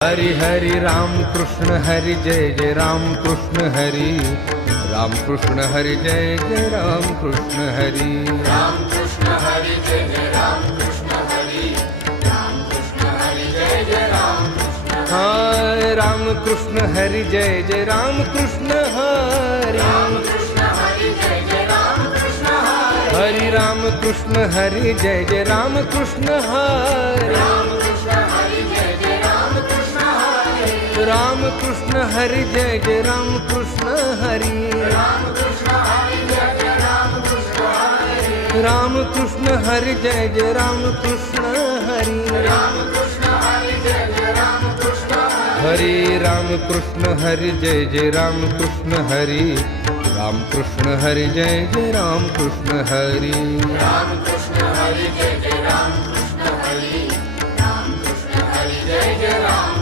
हरि हरि राम कृष्ण हरि जय जय राम कृष्ण हरि राम कृष्ण हरि जय जय राम कृष्ण हरि राम कृष्ण हरि जय जय राम कृष्ण हरि राम कृष्ण हरि जय जय राम कृष्ण हाय राम कृष्ण हरि जय जय राम कृष्ण हरि राम कृष्ण हरि जय जय राम कृष्ण हरि हरि राम कृष्ण हरि जय जय राम कृष्ण हरि राम कृष्ण हरि जय जय राम कृष्ण हरि राम कृष्ण हरि जय जय राम कृष्ण हरि राम कृष्ण हरि जय जय राम कृष्ण हरि राम कृष्ण हरि जय जय राम कृष्ण हरि राम कृष्ण हरि जय जय राम कृष्ण हरि राम कृष्ण हरि जय जय राम कृष्ण हरि राम कृष्ण हरि जय जय राम कृष्ण हरि राम कृष्ण हरि जय